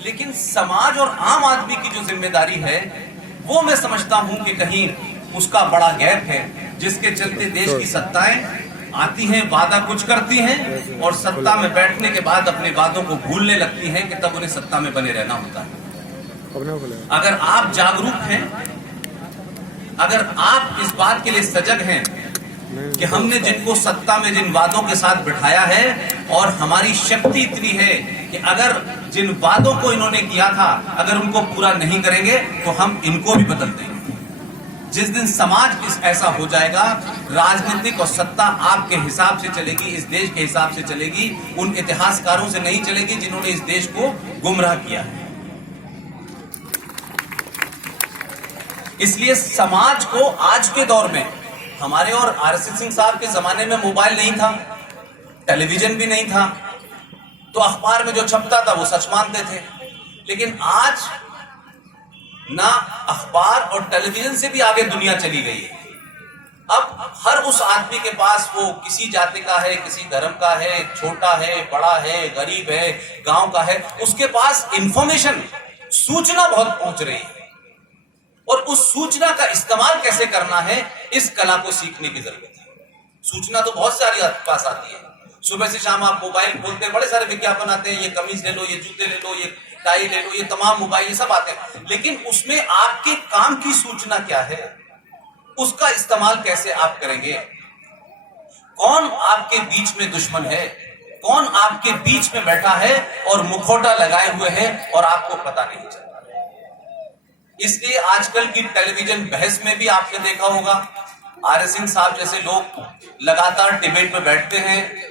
लेकिन समाज और आम आदमी की जो जिम्मेदारी है वो मैं समझता हूं कि कहीं उसका बड़ा गैप है, जिसके चलते देश की सत्ताएं आती हैं, वादा कुछ करती हैं और सत्ता में बैठने के बाद अपने वादों को भूलने लगती हैं कि तब उन्हें सत्ता में बने रहना होता है। अगर आप जागरूक हैं, अगर आप इस बात के लिए सजग हैं कि हमने जिनको सत्ता में जिन वादों के साथ बिठाया है और हमारी शक्ति इतनी है कि अगर जिन वादों को इन्होंने किया था अगर उनको पूरा नहीं करेंगे तो हम इनको भी बदल देंगे। जिस दिन समाज ऐसा हो जाएगा, राजनीतिक और सत्ता आपके हिसाब से चलेगी, इस देश के हिसाब से चलेगी, उन इतिहासकारों से नहीं चलेगी जिन्होंने इस देश को गुमराह किया है। इसलिए समाज को आज के दौर में, हमारे और आरएसएस सिंह साहब के जमाने में मोबाइल नहीं था, टेलीविजन भी नहीं था, तो अखबार में जो छपता था वो सच मानते थे। लेकिन आज ना अखबार और टेलीविजन से भी आगे दुनिया चली गई है। अब हर उस आदमी के पास, वो किसी जाति का है, किसी धर्म का है, छोटा है, बड़ा है, गरीब है, गांव का है, उसके पास इंफॉर्मेशन, सूचना बहुत पहुंच रही है और उस सूचना का इस्तेमाल कैसे करना है, इस कला को सीखने की जरूरत है। सूचना तो बहुत सारी आपके पास आती है, सुबह से शाम आप मोबाइल खोलते हैं, बड़े सारे विज्ञापन आते हैं, ये कमीज ले लो, ये जूते ले लो, ये टाई ले लो, ये तमाम मोबाइल, ये सब आते हैं। लेकिन उसमें आपके काम की सूचना क्या है, उसका इस्तेमाल कैसे आप करेंगे? कौन आपके बीच में दुश्मन है, कौन आपके बीच में बैठा है और मुखौटा लगाए हुए है और आपको पता नहीं चलता। इसलिए आजकल की टेलीविजन बहस में भी आपने देखा होगा, आरएस सिंह साहब जैसे लोग लगातार डिबेट में बैठते हैं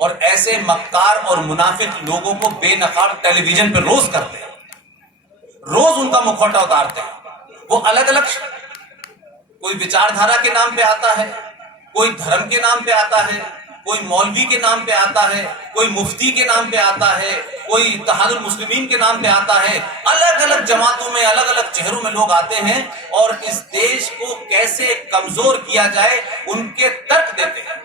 और ऐसे मक्कार और मुनाफिक लोगों को बेनकाब टेलीविजन पर रोज करते हैं, रोज उनका मुखौटा उतारते हैं। वो अलग अलग, कोई विचारधारा के नाम पे आता है, कोई धर्म के नाम पे आता है, कोई मौलवी के नाम पे आता है, कोई मुफ्ती के नाम पे आता है, कोई इत्तेहादुल मुस्लिमीन के नाम पे आता है। अलग अलग जमातों में, अलग अलग चेहरों में लोग आते हैं और इस देश को कैसे कमजोर किया जाए उनके तर्क देते हैं।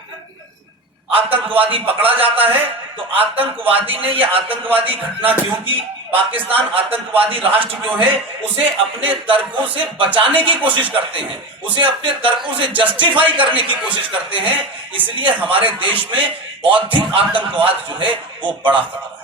आतंकवादी पकड़ा जाता है तो आतंकवादी ने यह आतंकवादी घटना क्यों की, पाकिस्तान आतंकवादी राष्ट्र क्यों है, उसे अपने तर्कों से बचाने की कोशिश करते हैं, उसे अपने तर्कों से जस्टिफाई करने की कोशिश करते हैं। इसलिए हमारे देश में बौद्धिक आतंकवाद जो है वो बड़ा खतरा है।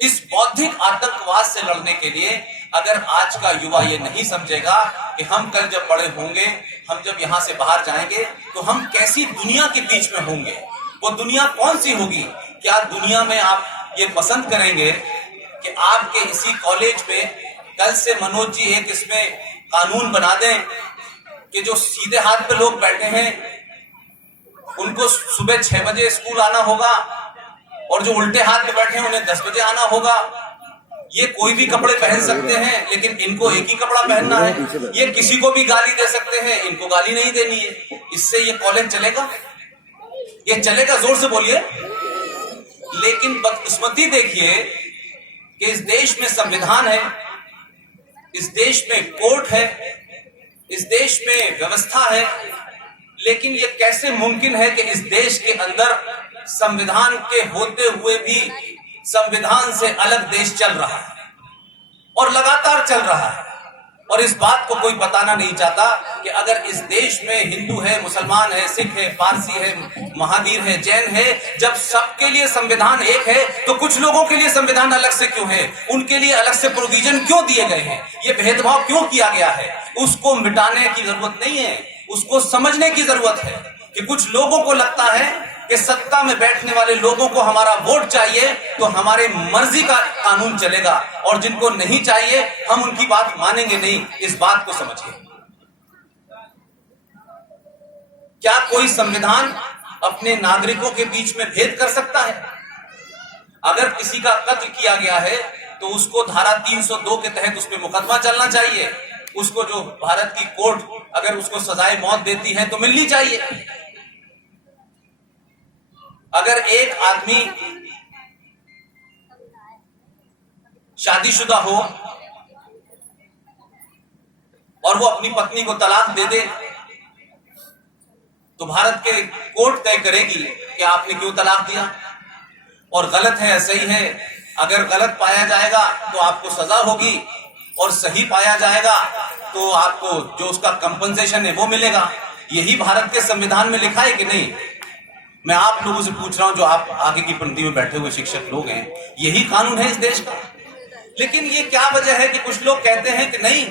इस बौद्धिक आतंकवाद से लड़ने के लिए अगर आज का युवा ये नहीं समझेगा कि हम कल जब बड़े होंगे, हम जब यहां से बाहर जाएंगे तो हम कैसी दुनिया के बीच में होंगे, वो दुनिया कौन सी होगी? क्या दुनिया में आप ये पसंद करेंगे कि आपके इसी कॉलेज में कल से मनोज जी एक इसमें कानून बना दें कि जो सीधे हाथ पे लोग बैठे हैं उनको सुबह 6 बजे स्कूल आना होगा और जो उल्टे हाथ पे बैठे हैं उन्हें 10 बजे आना होगा। ये कोई भी कपड़े पहन सकते हैं लेकिन इनको एक ही कपड़ा पहनना है। ये किसी को भी गाली दे सकते हैं, इनको गाली नहीं देनी है। इससे ये कॉलेज चलेगा? ये चलेगा? जोर से बोलिए। लेकिन बदकिस्मती देखिए कि इस देश में संविधान है, इस देश में कोर्ट है, इस देश में व्यवस्था है, लेकिन ये कैसे मुमकिन है कि इस देश के अंदर संविधान के होते हुए भी संविधान से अलग देश चल रहा है और लगातार चल रहा है। और इस बात को कोई बताना नहीं चाहता कि अगर इस देश में हिंदू है, मुसलमान है, सिख है, पारसी है, महावीर है, जैन है, जब सबके लिए संविधान एक है तो कुछ लोगों के लिए संविधान अलग से क्यों है? उनके लिए अलग से प्रोविजन क्यों दिए गए हैं? ये भेदभाव क्यों किया गया है? उसको मिटाने की जरूरत नहीं है, उसको समझने की जरूरत है कि कुछ लोगों को लगता है कि सत्ता में बैठने वाले लोगों को हमारा वोट चाहिए तो हमारे मर्जी का कानून चलेगा और जिनको नहीं चाहिए हम उनकी बात मानेंगे नहीं। इस बात को समझिए। क्या कोई संविधान अपने नागरिकों के बीच में भेद कर सकता है? अगर किसी का कत्ल किया गया है तो उसको धारा 302 के तहत उस पर मुकदमा चलना चाहिए। उसको जो भारत की कोर्ट अगर उसको सजाए मौत देती है तो मिलनी चाहिए। अगर एक आदमी शादीशुदा हो और वो अपनी पत्नी को तलाक दे दे तो भारत के कोर्ट तय करेगी कि आपने क्यों तलाक दिया और गलत है या सही है, अगर गलत पाया जाएगा तो आपको सजा होगी, और सही पाया जाएगा तो आपको जो उसका कंपनसेशन है वो मिलेगा। यही भारत के संविधान में लिखा है कि नहीं? मैं आप लोगों से पूछ रहा हूं, जो आप आगे की पंक्ति में बैठे हुए शिक्षक लोग हैं, यही कानून है इस देश का। लेकिन ये क्या वजह है कि कुछ लोग कहते हैं कि नहीं,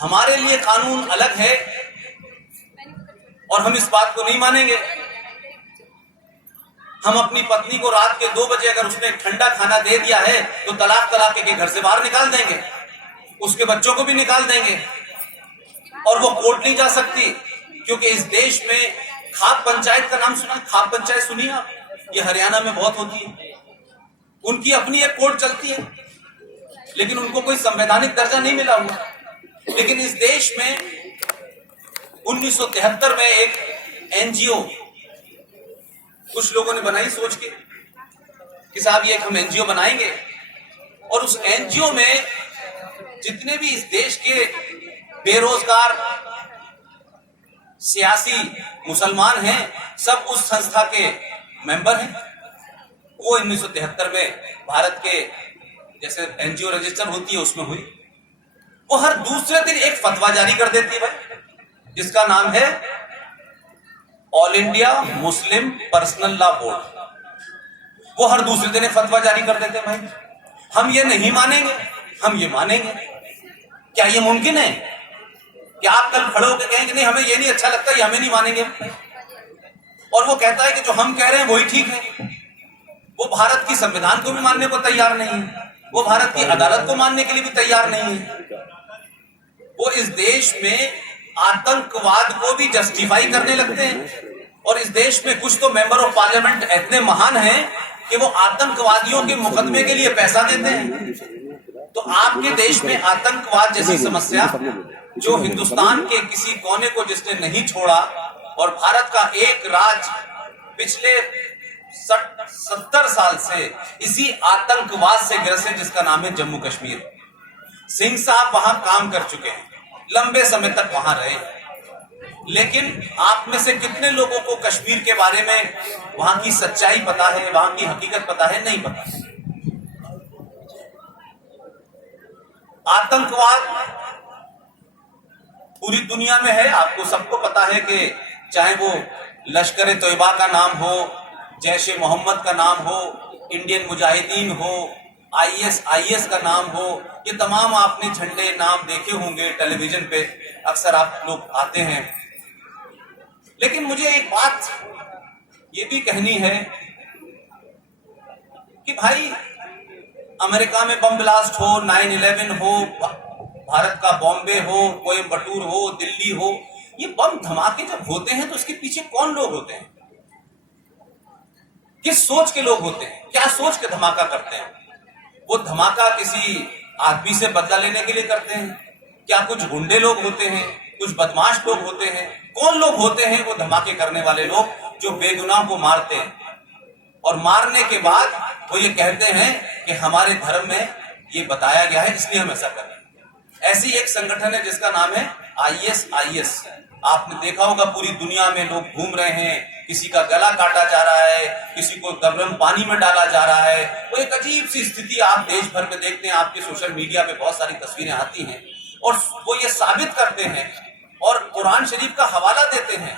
हमारे लिए कानून अलग है और हम इस बात को नहीं मानेंगे। हम अपनी पत्नी को रात के 2 बजे अगर उसने ठंडा खाना दे दिया है तो तलाक के घर से बाहर निकाल देंगे, उसके बच्चों को भी निकाल देंगे, और वो कोर्ट नहीं जा सकती, क्योंकि इस देश में खाप पंचायत का नाम सुना? खाप पंचायत सुनिए आप, ये हरियाणा में बहुत होती है। उनकी अपनी एक कोर्ट चलती है, लेकिन उनको कोई संवैधानिक दर्जा नहीं मिला हुआ। लेकिन इस देश में 1973 में एक एनजीओ कुछ लोगों ने बनाई सोच के कि साहब ये हम एनजीओ बनाएंगे, और उस एनजीओ में जितने भी इस देश के बेरोजगार सियासी मुसलमान हैं, सब उस संस्था के मेंबर हैं। वो 1973 में भारत के जैसे एनजीओ रजिस्टर होती है उसमें हुई। वो हर दूसरे दिन एक फतवा जारी कर देती है भाई, जिसका नाम है all India Muslim personal law board. वो हर दूसरे दिन एक फतवा जारी कर देते हैं भाई, हम ये नहीं मानेंगे, हम ये मानेंगे। क्या ये मुमकिन है कि आप कल खड़े होकर कहें कि नहीं हमें ये नहीं अच्छा लगता, ये हमें नहीं मानेंगे? और वो कहता है कि जो हम कह रहे हैं वही ठीक है। वो भारत की संविधान को भी मानने को तैयार नहीं है, वो भारत की अदालत को मानने के लिए भी तैयार नहीं है। वो इस देश में आतंकवाद को भी जस्टिफाई करने लगते हैं, और इस देश में कुछ तो मेंबर ऑफ पार्लियामेंट इतने महान हैं कि वो आतंकवादियों के मुकदमे के लिए पैसा देते हैं। तो आपके देश में आतंकवाद जैसी समस्या, जो हिंदुस्तान के किसी कोने को जिसने नहीं छोड़ा, और भारत का एक राज्य पिछले 70 साल से इसी आतंकवाद से ग्रसित, जिसका नाम है जम्मू कश्मीर। सिंह साहब वहां काम कर चुके हैं, लंबे समय तक वहां रहे, लेकिन आप में से कितने लोगों को कश्मीर के बारे में वहां की सच्चाई पता है, वहां की हकीकत पता है? नहीं पता। आतंकवाद पूरी दुनिया में है, आपको सबको पता है कि चाहे वो लश्कर तोयबा का नाम हो, जैश ए मोहम्मद का नाम हो, इंडियन मुजाहिदीन हो, आईएस का नाम हो, ये तमाम आपने झंडे नाम देखे होंगे टेलीविजन पे, अक्सर आप लोग आते हैं। लेकिन मुझे एक बात ये भी कहनी है कि भाई, अमेरिका में बम ब्लास्ट हो, 9/11 हो, भारत का बॉम्बे हो, कोयम्बटूर हो, दिल्ली हो, ये बम धमाके जब होते हैं तो इसके पीछे कौन लोग होते हैं? किस सोच के लोग होते हैं? क्या सोच के धमाका करते हैं? वो धमाका किसी आदमी से बदला लेने के लिए करते हैं? क्या कुछ गुंडे लोग होते हैं, कुछ बदमाश लोग होते हैं? कौन लोग होते हैं वो धमाके करने वाले लोग, जो बेगुनाह को मारते हैं, और मारने के बाद वो ये कहते हैं कि हमारे धर्म में ये बताया गया है इसलिए हम ऐसा कर रहे हैं। ऐसी एक संगठन है जिसका नाम है आईएस। आपने देखा होगा पूरी दुनिया में लोग घूम रहे हैं, किसी का गला काटा जा रहा है, किसी को गर्म पानी में डाला जा रहा है। वो एक अजीब सी स्थिति आप देश भर में देखते हैं, आपके सोशल मीडिया पे बहुत सारी तस्वीरें आती हैं, और वो ये साबित करते हैं और कुरान शरीफ का हवाला देते हैं,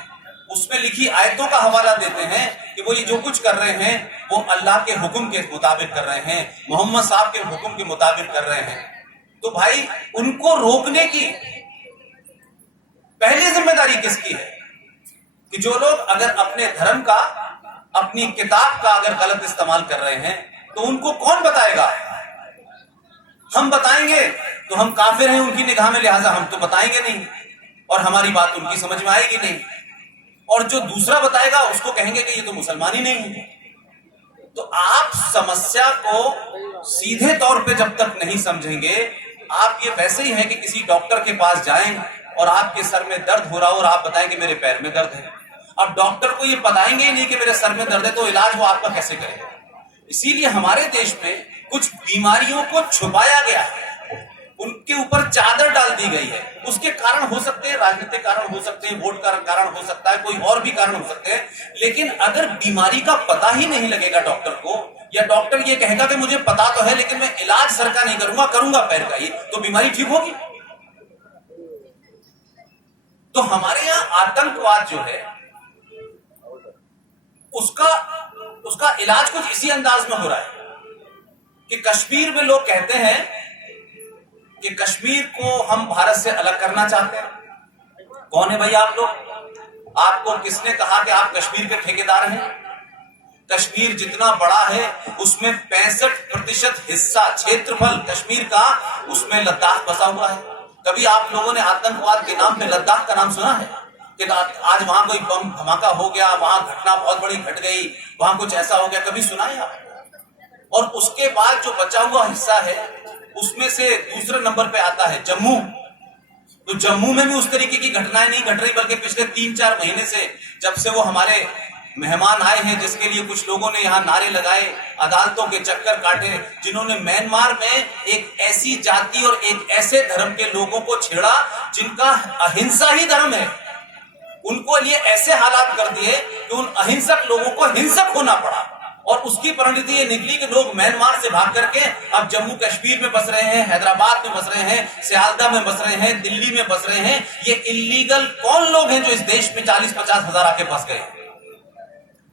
उसमें लिखी आयतों का हवाला देते हैं कि वो ये जो कुछ कर रहे हैं वो अल्लाह के हुक्म के मुताबिक कर रहे हैं, मोहम्मद साहब के हुक्म के मुताबिक कर रहे हैं। तो भाई, उनको रोकने की पहली जिम्मेदारी किसकी है? कि जो लोग अगर अपने धर्म का, अपनी किताब का अगर गलत इस्तेमाल कर रहे हैं तो उनको कौन बताएगा? हम बताएंगे तो हम काफिर हैं उनकी निगाह में, लिहाजा हम तो बताएंगे नहीं, और हमारी बात उनकी समझ में आएगी नहीं। और जो दूसरा बताएगा उसको कहेंगे कि ये तो मुसलमान ही नहीं है। तो आप समस्या को सीधे तौर पे जब तक नहीं समझेंगे, आप ये वैसे ही है कि किसी डॉक्टर के पास जाएं और आपके सर में दर्द हो रहा हो और आप बताएं कि मेरे पैर में दर्द है। अब डॉक्टर को ये बताएंगे ही नहीं कि मेरे सर में दर्द है, तो इलाज वो आपका कैसे करेगा? इसीलिए हमारे देश में कुछ बीमारियों को छुपाया गया है, उनके ऊपर चादर डाल दी गई है। उसके कारण हो सकते हैं, राजनीतिक कारण हो सकते हैं, वोट का कारण हो सकता है, कोई और भी कारण हो सकते हैं, लेकिन अगर बीमारी का पता ही नहीं लगेगा डॉक्टर को, या डॉक्टर ये कहेगा कि मुझे पता तो है लेकिन मैं इलाज सर का नहीं करूंगा, करूंगा पैर का ही, तो बीमारी ठीक होगी? तो हमारे यहां आतंकवाद जो है उसका इलाज कुछ इसी अंदाज में हो रहा है कि कश्मीर में लोग कहते हैं कि कश्मीर को हम भारत से अलग करना चाहते हैं। कौन है भाई आप लोग? आपको किसने कहा कि आप कश्मीर के ठेकेदार हैं? कश्मीर जितना बड़ा है उसमें 65% हिस्सा क्षेत्रफल कश्मीर का, उसमें लद्दाख बसा हुआ है। कभी आप लोगों ने आतंकवाद के नाम पे लद्दाख का नाम सुना है कि आज वहां कोई बम धमाका हो गया, वहां घटना बहुत बड़ी घट गई, वहां कुछ ऐसा हो गया, कभी सुना है आप? और उसके बाद जो बचा हुआ हिस्सा है उसमें से दूसरे नंबर पे आता है जम्मू। तो जम्मू में भी उस तरीके की घटनाएं नहीं घट रही, बल्कि पिछले 3-4 महीने से, जब से वो हमारे मेहमान आए हैं, जिसके लिए कुछ लोगों ने यहाँ नारे लगाए, अदालतों के चक्कर काटे, जिन्होंने म्यांमार में एक ऐसी जाति और एक ऐसे धर्म के लोगों को छेड़ा जिनका अहिंसा ही धर्म है, उनको लिए ऐसे हालात कर दिए कि उन अहिंसक लोगों को हिंसक होना पड़ा। और उसकी परिणति ये निकली कि लोग म्यांमार से भाग करके अब जम्मू कश्मीर में बस रहे हैं, हैदराबाद में बस रहे हैं, सियालदा में बस रहे हैं, दिल्ली में बस रहे हैं। ये इल्लीगल कौन लोग हैं जो इस देश में 40-50 हजार आके बस गए?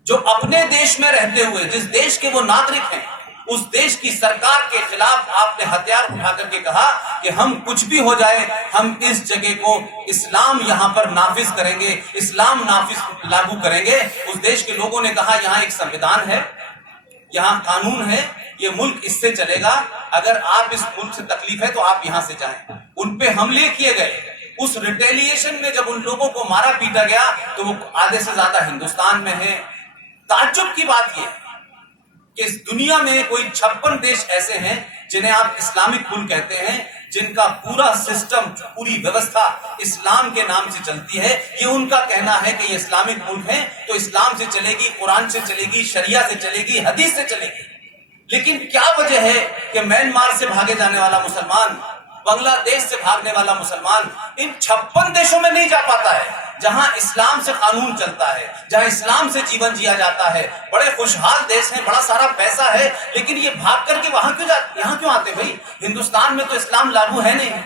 जो अपने देश में रहते हुए, जिस देश के वो नागरिक हैं, उस देश की सरकार के खिलाफ आपने हथियार उठा करके कहा कि हम कुछ भी हो जाए, हम इस जगह को इस्लाम यहां पर नाफिज करेंगे, इस्लाम नाफिज लागू करेंगे। उस देश के लोगों ने कहा यहां एक संविधान है, यहां कानून है, ये मुल्क इससे चलेगा, अगर आप इस मुल्क से तकलीफ है तो आप यहां से जाएं। उन पे हमले किए गए। उस रिटेलिएशन में जब उन लोगों को मारा पीटा गया तो वो आधे से ज्यादा हिंदुस्तान में है। ताज्जुब की बात यह कि इस दुनिया में कोई 56 देश ऐसे हैं जिन्हें आप इस्लामिक मुल्क कहते हैं, जिनका पूरा सिस्टम, पूरी व्यवस्था इस्लाम के नाम से चलती है। ये उनका कहना है कि ये इस्लामिक मुल्क है तो इस्लाम से चलेगी, कुरान से चलेगी, शरिया से चलेगी, हदीस से चलेगी। लेकिन क्या वजह है कि म्यांमार से भागे जाने वाला मुसलमान, बांग्लादेश से भागने वाला मुसलमान इन 56 देशों में नहीं जा पाता है जहां इस्लाम से कानून चलता है, जहां इस्लाम से जीवन जिया जाता है? बड़े खुशहाल देश हैं, बड़ा सारा पैसा है, लेकिन ये भाग करके वहां क्यों जाते, यहां क्यों आते? भाई हिंदुस्तान में तो इस्लाम लागू है नहीं,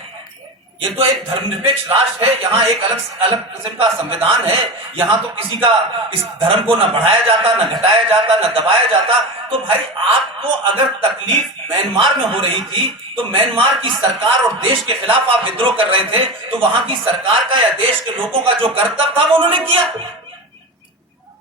ये तो एक धर्मनिरपेक्ष राष्ट्र है, यहाँ एक अलग किस्म का संविधान है, यहाँ तो किसी का इस धर्म को न बढ़ाया जाता, न घटाया जाता, न दबाया जाता। तो भाई आपको अगर तकलीफ म्यांमार में हो रही थी तो म्यांमार की सरकार और देश के खिलाफ आप विद्रोह कर रहे थे, तो वहां की सरकार का या देश के लोगों का जो कर्तव्य था वो उन्होंने किया।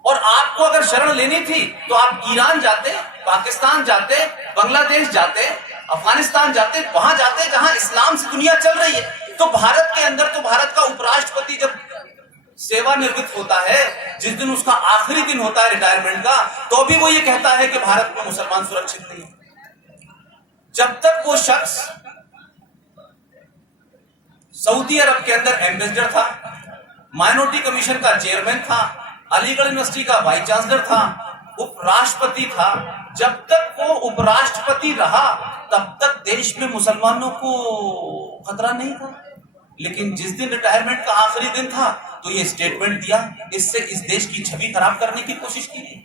और आपको अगर शरण लेनी थी तो आप ईरान जाते, पाकिस्तान जाते, बांग्लादेश जाते, अफगानिस्तान जाते, वहां जाते जहां इस्लाम से दुनिया चल रही है। तो भारत के अंदर तो भारत का उपराष्ट्रपति जब सेवानिवृत्त होता है, जिस दिन उसका आखिरी दिन होता है रिटायरमेंट का, तो भी वो ये कहता है कि भारत में मुसलमान सुरक्षित नहीं है। जब तक वो शख्स सऊदी अरब के अंदर एम्बेसडर था, माइनॉरिटी कमीशन का चेयरमैन था, अलीगढ़ यूनिवर्सिटी का वाइस चांसलर था, उपराष्ट्रपति था, जब तक वो उपराष्ट्रपति रहा तब तक देश में मुसलमानों को खतरा नहीं था। लेकिन जिस दिन रिटायरमेंट का आखिरी दिन था तो ये स्टेटमेंट दिया, इससे इस देश की छवि खराब करने की कोशिश की।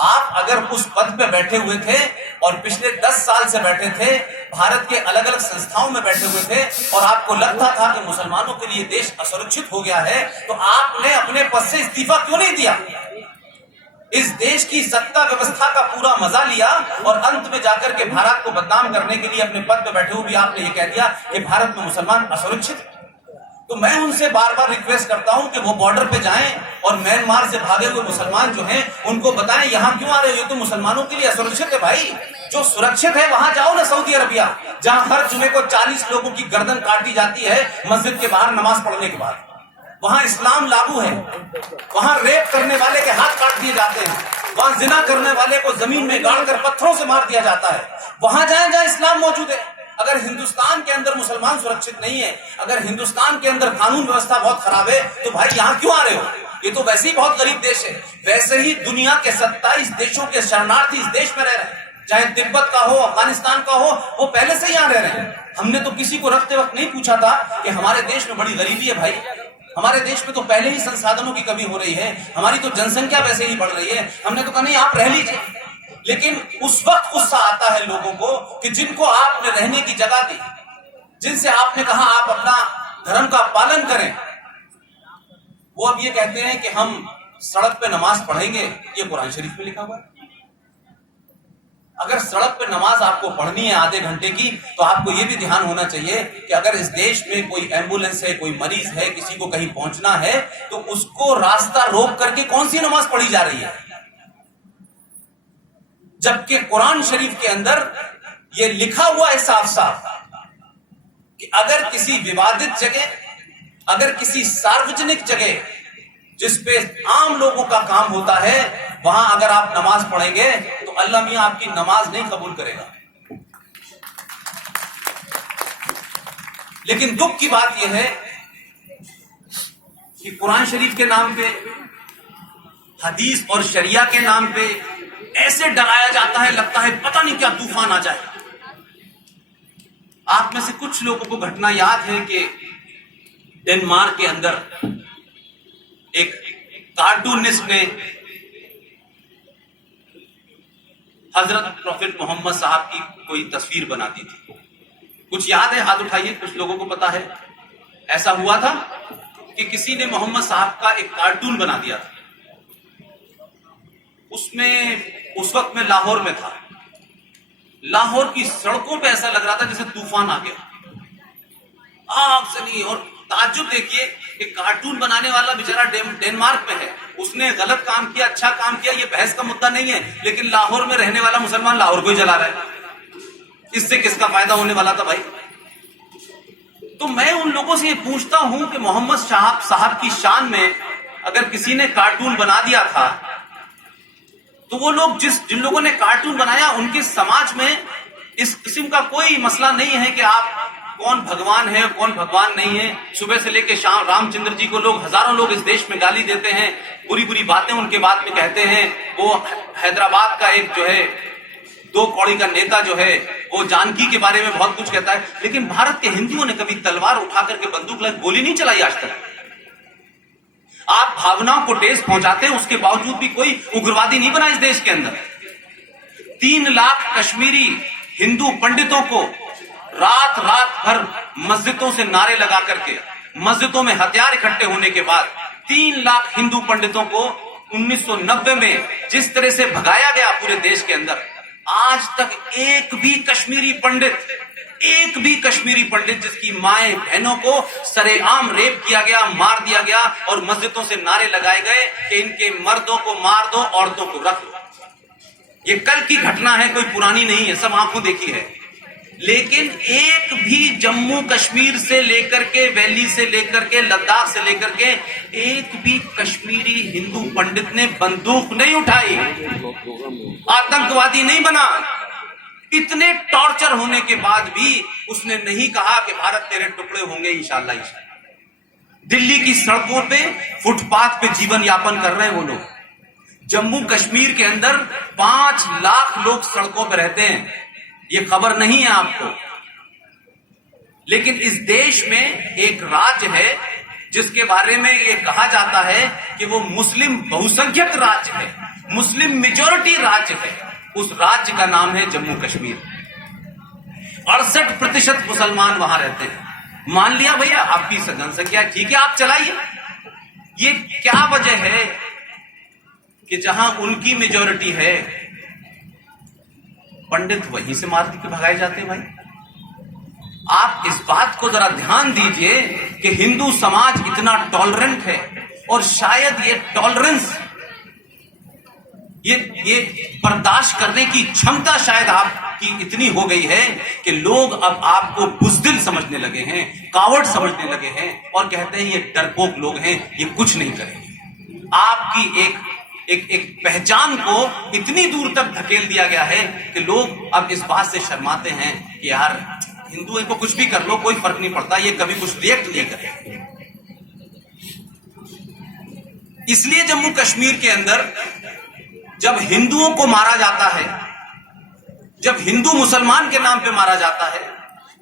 आप अगर उस पद पे बैठे हुए थे और पिछले 10 साल से बैठे थे, भारत के अलग अलग संस्थाओं में बैठे हुए थे, और आपको लगता था कि मुसलमानों के लिए देश असुरक्षित हो गया है, तो आपने अपने पद से इस्तीफा क्यों नहीं दिया? इस देश की सत्ता व्यवस्था का पूरा मजा लिया और अंत में जाकर के भारत को बदनाम करने के लिए अपने पद पे बैठे हुए भी आपने ये कह दिया कि भारत में मुसलमान असुरक्षित। तो मैं उनसे बार बार रिक्वेस्ट करता हूं कि वो बॉर्डर पे जाएं और म्यांमार से भागे हुए मुसलमान जो हैं उनको बताएं यहां क्यों आ रहे हो, ये तो मुसलमानों के लिए असुरक्षित है। भाई जो सुरक्षित है वहां जाओ ना, सऊदी अरबिया, जहां हर जुमे को 40 लोगों की गर्दन काटी जाती है मस्जिद के बाहर नमाज पढ़ने के बाद। वहां इस्लाम लागू है, वहां रेप करने वाले के हाथ काट दिए जाते हैं, वहां जिना करने वाले को जमीन में गाड़कर पत्थरों से मार दिया जाता है। वहां जाएं जहां इस्लाम मौजूद है। अगर हिंदुस्तान के अंदर मुसलमान सुरक्षित नहीं है, अगर हिंदुस्तान के अंदर कानून व्यवस्था बहुत खराब है, तो भाई यहां क्यों आ रहे हो? ये तो वैसे ही बहुत गरीब देश है, वैसे ही दुनिया के 27 देशों के शरणार्थी इस देश में रह रहे हैं। चाहे तिब्बत का हो, अफगानिस्तान का हो, वो पहले से यहां रह रहे हैं। हमने तो किसी को रखते वक्त नहीं पूछा था कि हमारे देश में बड़ी गरीबी है भाई, हमारे देश में तो पहले ही संसाधनों की कमी हो रही है, हमारी तो जनसंख्या वैसे ही बढ़ रही है। हमने तो कहा नहीं, आप रह लीजिए। लेकिन उस वक्त गुस्सा आता है लोगों को कि जिनको आपने रहने की जगह दी, जिनसे आपने कहा आप अपना धर्म का पालन करें, वो अब ये कहते हैं कि हम सड़क पे नमाज पढ़ेंगे। ये कुरान शरीफ में लिखा हुआ है। अगर सड़क पे नमाज आपको पढ़नी है आधे घंटे की, तो आपको यह भी ध्यान होना चाहिए कि अगर इस देश में कोई एम्बुलेंस है, कोई मरीज है, किसी को कहीं पहुंचना है, तो उसको रास्ता रोक करके कौन सी नमाज पढ़ी जा रही है। जबकि कुरान शरीफ के अंदर यह लिखा हुआ है साफ साफ कि अगर किसी विवादित जगह, अगर किसी सार्वजनिक जगह जिसपे आम लोगों का काम होता है, वहां अगर आप नमाज पढ़ेंगे तो अल्लाह मियां आपकी नमाज नहीं कबूल करेगा। लेकिन दुख की बात यह है कि कुरान शरीफ के नाम पे, हदीस और शरिया के नाम पे ऐसे डराया जाता है, लगता है पता नहीं क्या तूफान आ जाए। आप में से कुछ लोगों को घटना याद है कि डेनमार्क के अंदर एक कार्टूनिस्ट ने हजरत प्रॉफिट मोहम्मद साहब की कोई तस्वीर बना दी थी। कुछ याद है? हाथ उठाइए, कुछ लोगों को पता है। ऐसा हुआ था कि किसी ने मोहम्मद साहब का एक कार्टून बना दिया था। उसमें उस वक्त में लाहौर में था, लाहौर की सड़कों पे ऐसा लग रहा था जैसे तूफान आ गया, आग चली। और ताज्जुब देखिए कि कार्टून बनाने वाला बेचारा डेनमार्क में है, उसने गलत काम किया, अच्छा काम किया, ये बहस का मुद्दा नहीं है। लेकिन लाहौर में रहने वाला मुसलमान लाहौर को ही जला रहा है, इससे किसका फायदा होने वाला था भाई? तो मैं उन लोगों से ये पूछता हूं कि मोहम्मद साहब की शान में अगर किसी ने कार्टून बना दिया था, तो वो लोग जिन लोगों ने कार्टून बनाया, उनके समाज में इस किस्म का कोई मसला नहीं है कि आप कौन भगवान है कौन भगवान नहीं है। सुबह से लेकर शाम रामचंद्र जी को लोग, हजारों लोग इस देश में गाली देते हैं, बुरी बुरी बातें उनके बात में कहते हैं। वो हैदराबाद का एक जो है 2 कौड़ी का नेता जो है, वो जानकी के बारे में बहुत कुछ कहता है। लेकिन भारत के हिंदुओं ने कभी तलवार उठा करके बंदूक लग गोली नहीं चलाई आज तक। आप भावनाओं को ठेस पहुंचाते हैं, उसके बावजूद भी कोई उग्रवादी नहीं बना इस देश के अंदर। 3 लाख कश्मीरी हिंदू पंडितों को रात भर मस्जिदों से नारे लगा करके, मस्जिदों में हथियार इकट्ठे होने के बाद 3 लाख हिंदू पंडितों को 1990 में जिस तरह से भगाया गया पूरे देश के अंदर, आज तक एक भी कश्मीरी पंडित जिसकी माएं बहनों को सरेआम रेप किया गया, मार दिया गया और मस्जिदों से नारे लगाए गए कि इनके मर्दों को मार दो, औरतों को रख दो। ये कल की घटना है, कोई पुरानी नहीं है, सब आंखों देखी है। लेकिन एक भी जम्मू कश्मीर से लेकर के, वैली से लेकर के, लद्दाख से लेकर के, एक भी कश्मीरी हिंदू पंडित ने बंदूक नहीं उठाई, आतंकवादी नहीं बना। इतने टॉर्चर होने के बाद भी उसने नहीं कहा कि भारत तेरे टुकड़े होंगे इंशाल्लाह। दिल्ली की सड़कों पे, फुटपाथ पे जीवन यापन कर रहे हैं वो लोग। जम्मू कश्मीर के अंदर 5 लाख लोग सड़कों पे रहते हैं, ये खबर नहीं है आपको। लेकिन इस देश में एक राज्य है जिसके बारे में ये कहा जाता है कि वो मुस्लिम बहुसंख्यक राज्य है, मुस्लिम मेजॉरिटी राज्य है। उस राज्य का नाम है जम्मू कश्मीर। 68% मुसलमान वहां रहते हैं। मान लिया भैया आपकी जनसंख्या ठीक है, आप चलाइए। ये क्या वजह है कि जहां उनकी मेजॉरिटी है, पंडित वहीं से मार के भगाए जाते हैं भाई। आप इस बात को जरा ध्यान दीजिए कि हिंदू समाज इतना टॉलरेंट है, और शायद ये टॉलरेंस, ये बर्दाश्त करने की क्षमता शायद आपकी इतनी हो गई है कि लोग अब आपको बुज़दिल समझने लगे हैं, कावड़ समझने लगे हैं, और कहते हैं ये डरपोक लोग हैं, ये कुछ नहीं करेंगे। आपकी एक पहचान को इतनी दूर तक धकेल दिया गया है कि लोग अब इस बात से शर्माते हैं कि यार हिंदू इनको कुछ भी कर लो, कोई फर्क नहीं पड़ता, ये कभी कुछ रिएक्ट नहीं करे। इसलिए जम्मू कश्मीर के अंदर जब हिंदुओं को मारा जाता है जब हिंदू मुसलमान के नाम पे मारा जाता है,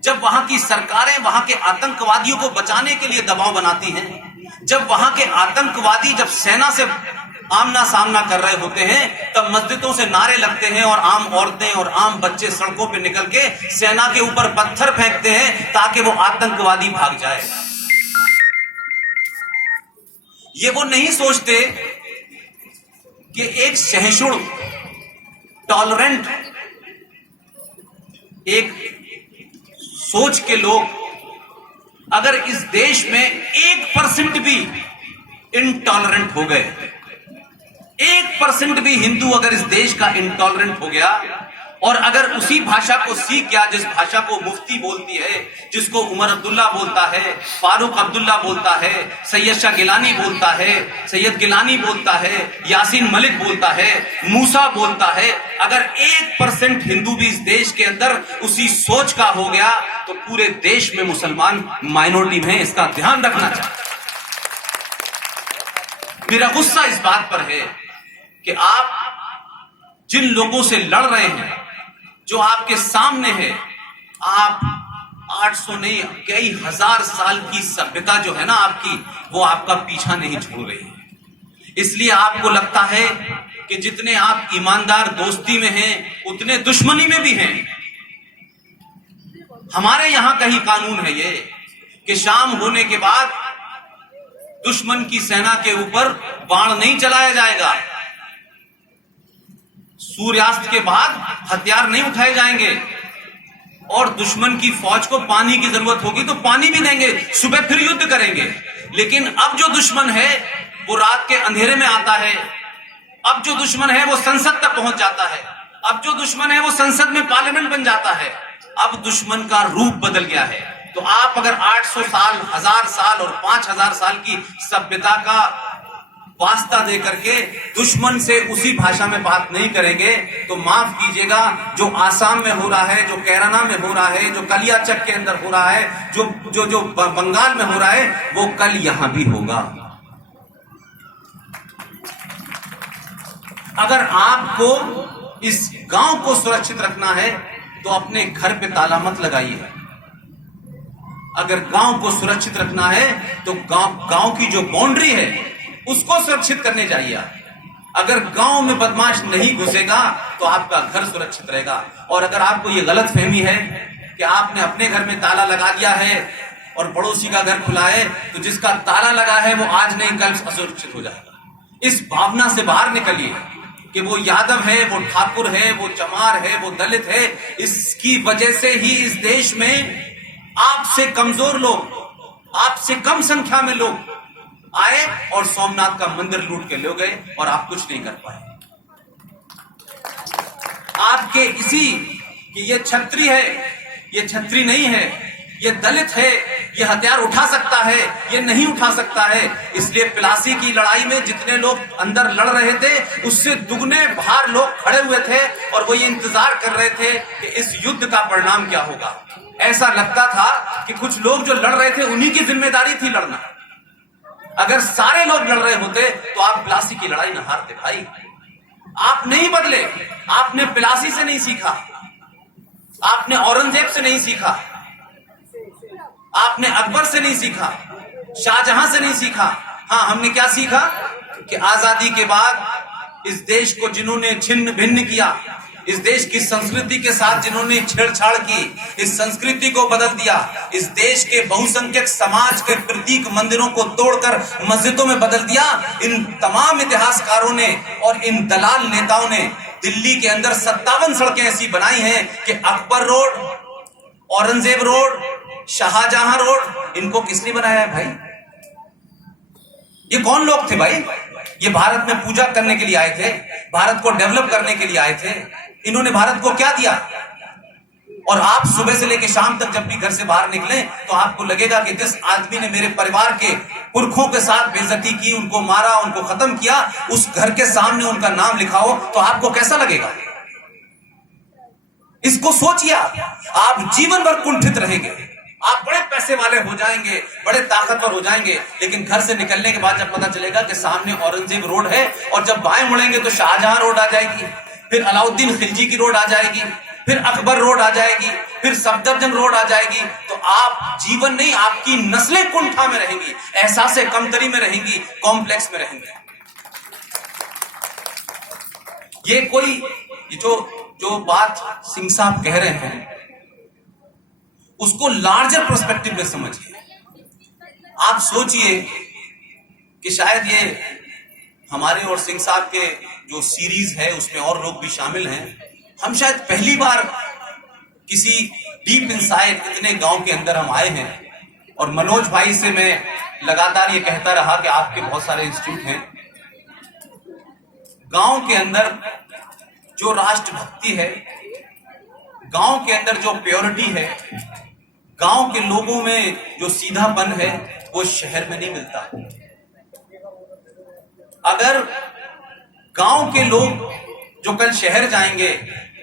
जब वहां की सरकारें वहां के आतंकवादियों को बचाने के लिए दबाव बनाती हैं, जब वहां के आतंकवादी जब सेना से आमना सामना कर रहे होते हैं, तब मस्जिदों से नारे लगते हैं और आम औरतें और आम बच्चे सड़कों पे निकल के सेना के ऊपर पत्थर फेंकते हैं ताकि वो आतंकवादी भाग जाए। ये वो नहीं सोचते कि एक सहिष्णु, टॉलरेंट, एक सोच के लोग अगर इस देश में 1% भी इनटॉलरेंट हो गए, 1% भी हिंदू अगर इस देश का इनटॉलरेंट हो गया और अगर उसी भाषा को सीख गया जिस भाषा को मुफ्ती बोलती है, जिसको उमर अब्दुल्ला बोलता है, फारूक अब्दुल्ला बोलता है, सैयद शाह गिलानी बोलता है, सैयद गिलानी बोलता है, यासीन मलिक बोलता है, मूसा बोलता है, अगर 1% हिंदू भी इस देश के अंदर उसी सोच का हो गया तो पूरे देश में मुसलमान माइनॉरिटी में, इसका ध्यान रखना चाहिए। मेरा गुस्सा इस बात पर है कि आप जिन लोगों से लड़ रहे हैं, जो आपके सामने है, आप 800 नहीं कई हजार साल की सभ्यता जो है ना आपकी, वो आपका पीछा नहीं छोड़ रही है। इसलिए आपको लगता है कि जितने आप ईमानदार दोस्ती में हैं, उतने दुश्मनी में भी हैं। हमारे यहां कहीं कानून है ये कि शाम होने के बाद दुश्मन की सेना के ऊपर बाण नहीं चलाया जाएगा, सूर्यास्त के बाद हथियार नहीं उठाए जाएंगे, और दुश्मन की फौज को पानी की जरूरत होगी तो पानी भी देंगे, सुबह फिर युद्ध करेंगे। लेकिन अब जो दुश्मन है वो रात के अंधेरे में आता है, अब जो दुश्मन है वो संसद तक पहुंच जाता है, अब जो दुश्मन है वो संसद में पार्लियामेंट बन जाता है। अब दुश्मन का रूप बदल गया है। तो आप अगर 800 साल, 1000 साल और 5000 साल की सभ्यता का वास्ता दे करके दुश्मन से उसी भाषा में बात नहीं करेंगे तो माफ कीजिएगा, जो आसाम में हो रहा है, जो कैराना में हो रहा है, जो कलियाचक के अंदर हो रहा है, जो बंगाल में हो रहा है, वो कल यहां भी होगा। अगर आपको इस गांव को सुरक्षित रखना है तो अपने घर पे ताला मत लगाइए। अगर गांव को सुरक्षित रखना है तो गांव की जो बाउंड्री है उसको सुरक्षित करने जाइए। अगर गांव में बदमाश नहीं घुसेगा तो आपका घर सुरक्षित रहेगा। और अगर आपको यह गलत फहमी है कि आपने अपने घर में ताला लगा दिया है और पड़ोसी का घर खुला है, तो जिसका ताला लगा है वो आज नहीं कल असुरक्षित हो जाएगा। इस भावना से बाहर निकलिए कि वो यादव है, वो ठाकुर है, वो चमार है, वो दलित है। इसकी वजह से ही इस देश में आपसे कमजोर लोग, आपसे कम संख्या में लोग आए और सोमनाथ का मंदिर लूट के ले गए और आप कुछ नहीं कर पाए। आपके इसी कि ये छत्री है, ये छत्री नहीं है, ये दलित है, ये हथियार उठा सकता है, ये नहीं उठा सकता है। इसलिए प्लासी की लड़ाई में जितने लोग अंदर लड़ रहे थे उससे दुगने बाहर लोग खड़े हुए थे और वो ये इंतजार कर रहे थे कि इस युद्ध का परिणाम क्या होगा। ऐसा लगता था कि कुछ लोग जो लड़ रहे थे उन्हीं की जिम्मेदारी थी लड़ना। अगर सारे लोग लड़ रहे होते तो आप प्लासी की लड़ाई न हारते भाई। आप नहीं बदले, आपने प्लासी से नहीं सीखा, आपने औरंगजेब से नहीं सीखा, आपने अकबर से नहीं सीखा, शाहजहां से नहीं सीखा। हाँ, हमने क्या सीखा कि आजादी के बाद इस देश को जिन्होंने छिन्न भिन्न किया, इस देश की संस्कृति के साथ जिन्होंने छेड़छाड़ की, इस संस्कृति को बदल दिया, इस देश के बहुसंख्यक समाज के प्रतीक मंदिरों को तोड़कर मस्जिदों में बदल दिया, इन तमाम इतिहासकारों ने और इन दलाल नेताओं ने दिल्ली के अंदर 57 सड़कें ऐसी बनाई हैं कि Akbar road, Aurangzeb road, Shahjahan road, इनको किसने बनाया है भाई? ये कौन लोग थे भाई? ये भारत में पूजा करने के लिए आए थे, भारत को डेवलप करने के लिए आए थे। इन्होंने भारत को क्या दिया? और आप सुबह से लेकर शाम तक जब भी घर से बाहर निकले तो आपको लगेगा कि जिस आदमी ने मेरे परिवार के पुरखों के साथ बेइज्जती की, उनको मारा, उनको खत्म किया, उस घर के सामने उनका नाम लिखा हो तो आपको कैसा लगेगा? इसको सोचिए। आप जीवन भर कुंठित रहेंगे, आप बड़े पैसे वाले हो जाएंगे, बड़े ताकतवर हो जाएंगे, लेकिन घर से निकलने के बाद जब पता चलेगा कि सामने औरंगजेब रोड है और जब बाएं मुड़ेंगे तो शाहजहां रोड आ जाएगी, फिर अलाउद्दीन खिलजी की रोड आ जाएगी, फिर अकबर रोड आ जाएगी, फिर सफदरजंग रोड आ जाएगी, तो आप जीवन नहीं, आपकी नस्लें कुंठा में रहेंगी, एहसासे कमतरी में रहेंगी, कॉम्प्लेक्स में रहेंगी। ये कोई जो बात सिंह साहब कह रहे हैं उसको लार्जर पर्सपेक्टिव में समझिए। आप सोचिए कि शायद ये हमारे और सिंह साहब के जो सीरीज है उसमें और लोग भी शामिल हैं। हम शायद पहली बार किसी डीप इनसाइड इतने गांव के अंदर हम आए हैं। और मनोज भाई से मैं लगातार ये कहता रहा कि आपके बहुत सारे इंस्टीट्यूट हैं। गांव के अंदर जो राष्ट्रभक्ति है, गांव के अंदर जो प्योरिटी है, गांव के लोगों में जो सीधापन है, वो शहर में नहीं मिलता। अगर गांव के लोग जो कल शहर जाएंगे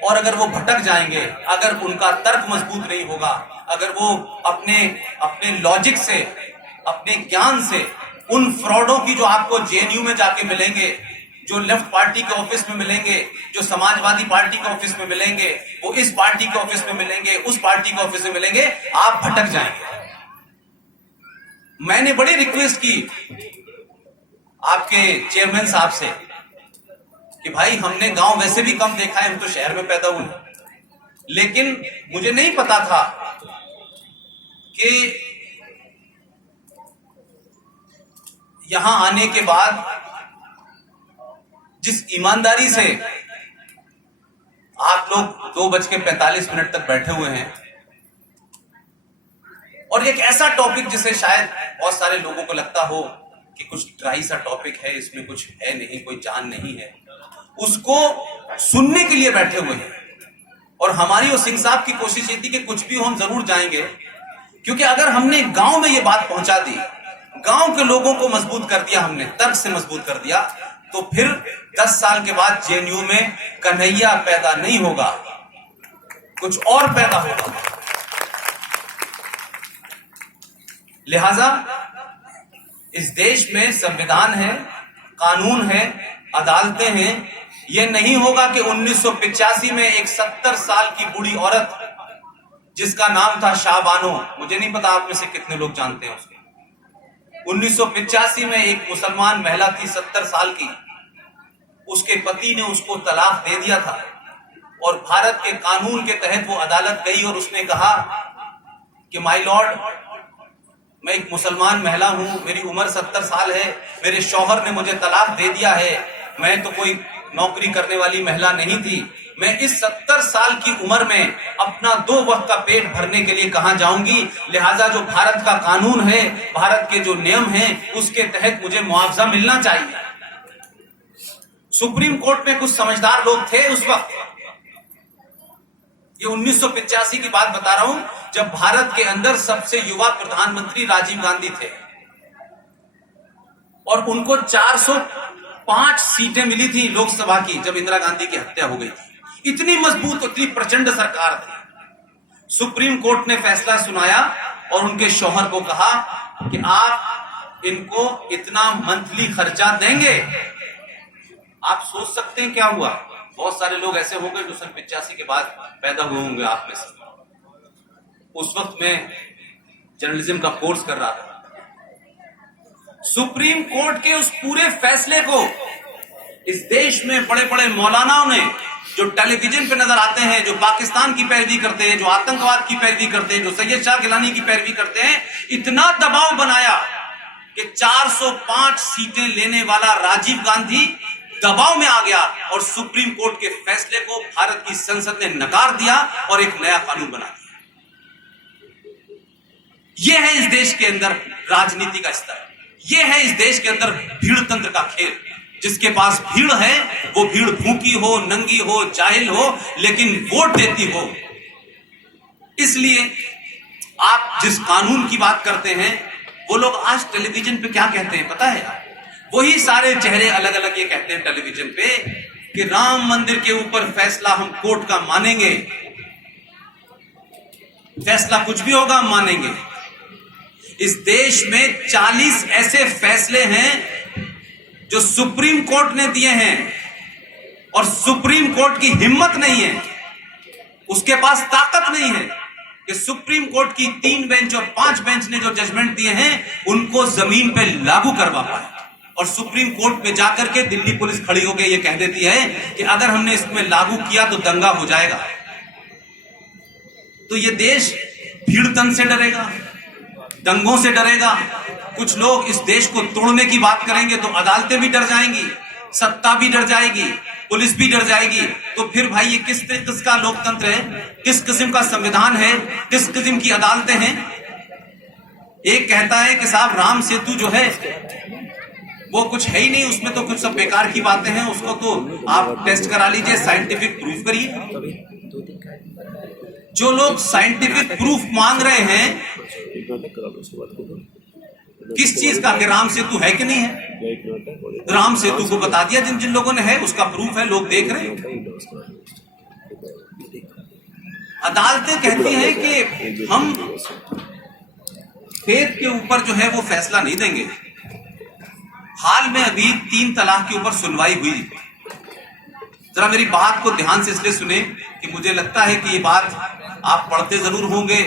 और अगर वो भटक जाएंगे, अगर उनका तर्क मजबूत नहीं होगा, अगर वो अपने लॉजिक से, अपने ज्ञान से उन फ्रॉडों की जो आपको जेएनयू में जाके मिलेंगे, जो लेफ्ट पार्टी के ऑफिस में मिलेंगे, जो समाजवादी पार्टी के ऑफिस में मिलेंगे, वो इस पार्टी के ऑफिस में मिलेंगे, उस पार्टी के ऑफिस में मिलेंगे, आप भटक जाएंगे। मैंने बड़ी रिक्वेस्ट की आपके चेयरमैन साहब से कि भाई हमने गांव वैसे भी कम देखा है, हम तो शहर में पैदा हुए, लेकिन मुझे नहीं पता था कि यहां आने के बाद जिस ईमानदारी से आप लोग 2:45 तक बैठे हुए हैं, और एक ऐसा टॉपिक जिसे शायद बहुत सारे लोगों को लगता हो कि कुछ ड्राई सा टॉपिक है, इसमें कुछ है नहीं, कोई जान नहीं है, उसको सुनने के लिए बैठे हुए हैं। और हमारी और सिंह साहब की कोशिश ये थी कि कुछ भी हो हम जरूर जाएंगे, क्योंकि अगर हमने गांव में ये बात पहुंचा दी, गांव के लोगों को मजबूत कर दिया, हमने तर्क से मजबूत कर दिया, तो फिर 10 साल के बाद जेएनयू में कन्हैया पैदा नहीं होगा, कुछ और पैदा होगा। लिहाजा इस देश में संविधान है, कानून है, अदालतें हैं। यह नहीं होगा कि 1985 में एक 70 साल की बूढ़ी औरत जिसका नाम था शाहबानो, मुझे नहीं पता आप में से कितने लोग जानते हैं उसको, 1985 में एक मुसलमान महिला थी 70 साल की, उसके पति ने उसको तलाक दे दिया था, और भारत के कानून के तहत वो अदालत गई और उसने कहा कि माय लॉर्ड, मैं एक मुसलमान महिला हूं, मेरी उम्र 70 साल है, मेरे शौहर ने मुझे तलाक दे दिया है, मैं तो कोई नौकरी करने वाली महिला नहीं थी, मैं इस 70 साल की उम्र में अपना 2 वक्त का पेट भरने के लिए कहां जाऊंगी, लिहाजा जो भारत का कानून है, भारत के जो नियम हैं, उसके तहत मुझे मुआवजा मिलना चाहिए। सुप्रीम कोर्ट में कुछ समझदार लोग थे उस वक्त, ये 1985 की बात बता रहा हूं, जब भारत के अंदर सबसे युवा प्रधानमंत्री राजीव गांधी थे, और उनको 405 सीटें मिली थी लोकसभा की जब इंदिरा गांधी की हत्या हो गई थी। इतनी मजबूत, इतनी प्रचंड सरकार थी। सुप्रीम कोर्ट ने फैसला सुनाया और उनके शौहर को कहा कि आप इनको इतना मंथली खर्चा देंगे। आप सोच सकते हैं क्या हुआ? बहुत सारे लोग ऐसे होंगे जो सन 85 के बाद पैदा हुए होंगे आप में से। उस वक्त मैं जर्नलिज्म का कोर्स कर रहा था। सुप्रीम कोर्ट के उस पूरे फैसले को इस देश में बड़े बड़े मौलानाओं ने, जो टेलीविजन पे नजर आते हैं, जो पाकिस्तान की पैरवी करते हैं, जो आतंकवाद की पैरवी करते हैं, जो सैयद शाह गिलानी की पैरवी करते हैं, इतना दबाव बनाया कि 405 सीटें लेने वाला राजीव गांधी दबाव में आ गया और सुप्रीम कोर्ट के फैसले को भारत की संसद ने नकार दिया और एक नया कानून बना दिया। यह है इस देश के अंदर राजनीति का स्तर, यह है इस देश के अंदर भीड़ तंत्र का खेल। जिसके पास भीड़ है वो भीड़ भूखी हो, नंगी हो, जाहिल हो, लेकिन वोट देती हो। इसलिए आप जिस कानून की बात करते हैं, वो लोग आज टेलीविजन पे क्या कहते हैं पता है? वही सारे चेहरे अलग अलग ये कहते हैं टेलीविजन पे कि राम मंदिर के ऊपर फैसला हम कोर्ट का मानेंगे, फैसला कुछ भी होगा हम मानेंगे। इस देश में 40 ऐसे फैसले हैं जो सुप्रीम कोर्ट ने दिए हैं और सुप्रीम कोर्ट की हिम्मत नहीं है उसके पास ताकत नहीं है कि सुप्रीम कोर्ट की 3 बेंच और 5 बेंच ने जो जजमेंट दिए हैं उनको जमीन पे लागू करवा पाए। और सुप्रीम कोर्ट में जाकर के दिल्ली पुलिस खड़ी होकर यह कह देती है कि अगर हमने इसमें लागू किया तो दंगा हो जाएगा। तो यह देश भीड़ तंग से डरेगा, दंगों से डरेगा। कुछ लोग इस देश को तोड़ने की बात करेंगे तो अदालतें भी डर जाएंगी, सत्ता भी डर जाएगी, पुलिस भी डर जाएगी। तो फिर भाई ये किस का लोकतंत्र है, किस किस्म का संविधान है, किस किस्म की अदालतें हैं। एक कहता है कि साहब राम सेतु जो है वो कुछ है ही नहीं, उसमें तो कुछ सब बेकार की बातें हैं, उसको तो आप टेस्ट करा लीजिए, साइंटिफिक प्रूफ करिए। जो लोग साइंटिफिक प्रूफ मांग रहे हैं किस चीज का, कि राम सेतु है कि नहीं है, राम सेतु को बता दिया जिन जिन लोगों ने है, उसका प्रूफ है, लोग देख रहे हैं। अदालतें कहती हैं कि हम फेथ के ऊपर जो है वो फैसला नहीं देंगे। हाल में अभी 3 तलाक के ऊपर सुनवाई हुई। जरा मेरी बात को ध्यान से इसलिए सुने कि मुझे लगता है कि ये बात आप पढ़ते जरूर होंगे,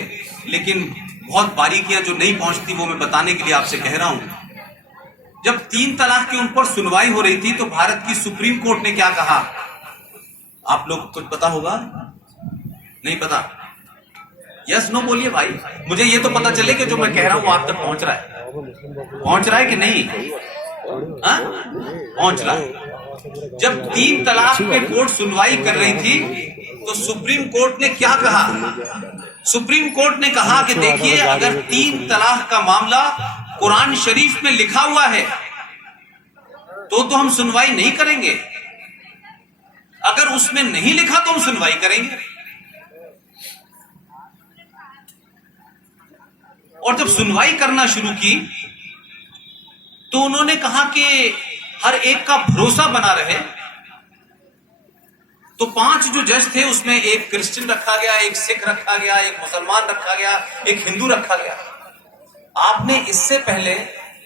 लेकिन बहुत बारीकियां जो नहीं पहुंचती वो मैं बताने के लिए आपसे कह रहा हूं। जब 3 तलाक के ऊपर सुनवाई हो रही थी तो भारत की सुप्रीम कोर्ट ने क्या कहा, आप लोग कुछ पता होगा? नहीं पता? यस नो बोलिए भाई, मुझे ये तो पता चले कि जो मैं कह रहा हूं आप तक पहुंच रहा है कि नहीं? पहुंच रहा है। जब 3 तलाक पे कोर्ट सुनवाई कर रही थी तो सुप्रीम कोर्ट ने क्या कहा? सुप्रीम कोर्ट ने कहा कि देखिए, अगर 3 तलाक का मामला कुरान शरीफ में लिखा हुआ है तो हम सुनवाई नहीं करेंगे, अगर उसमें नहीं लिखा तो हम सुनवाई करेंगे। और जब सुनवाई करना शुरू की तो उन्होंने कहा कि हर एक का भरोसा बना रहे। तो 5 जो जज थे उसमें एक क्रिश्चियन रखा गया, एक सिख रखा गया, एक मुसलमान रखा गया, एक हिंदू रखा गया। आपने इससे पहले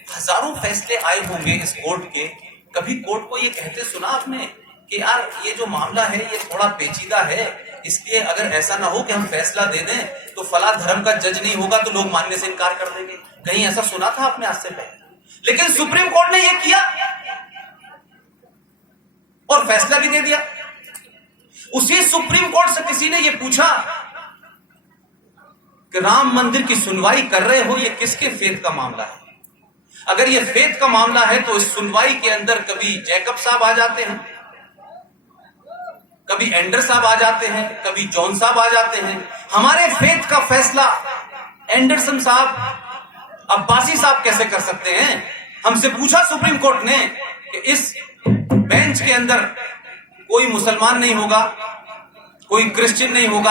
हजारों फैसले आए होंगे इस कोर्ट के, कभी कोर्ट को ये कहते सुना आपने कि यार ये जो मामला है ये थोड़ा पेचीदा है, इसलिए अगर ऐसा ना हो कि हम फैसला दे दें तो फला धर्म का जज नहीं होगा तो लोग मानने से इनकार कर देंगे? कहीं ऐसा सुना था आपने आज से पहले? लेकिन सुप्रीम कोर्ट ने यह किया और फैसला भी दे दिया। उसी सुप्रीम कोर्ट से किसी ने यह पूछा कि राम मंदिर की सुनवाई कर रहे हो, यह किसके फेथ का मामला है? अगर यह फेथ का मामला है तो इस सुनवाई के अंदर कभी जैकब साहब आ जाते हैं, कभी एंडर साहब आ जाते हैं, कभी जॉन साहब आ जाते हैं। हमारे फेथ का फैसला एंडरसन साहब, अब्बासी साहब कैसे कर सकते हैं? हमसे पूछा सुप्रीम कोर्ट ने कि इस बेंच के अंदर कोई मुसलमान नहीं होगा, कोई क्रिश्चियन नहीं होगा,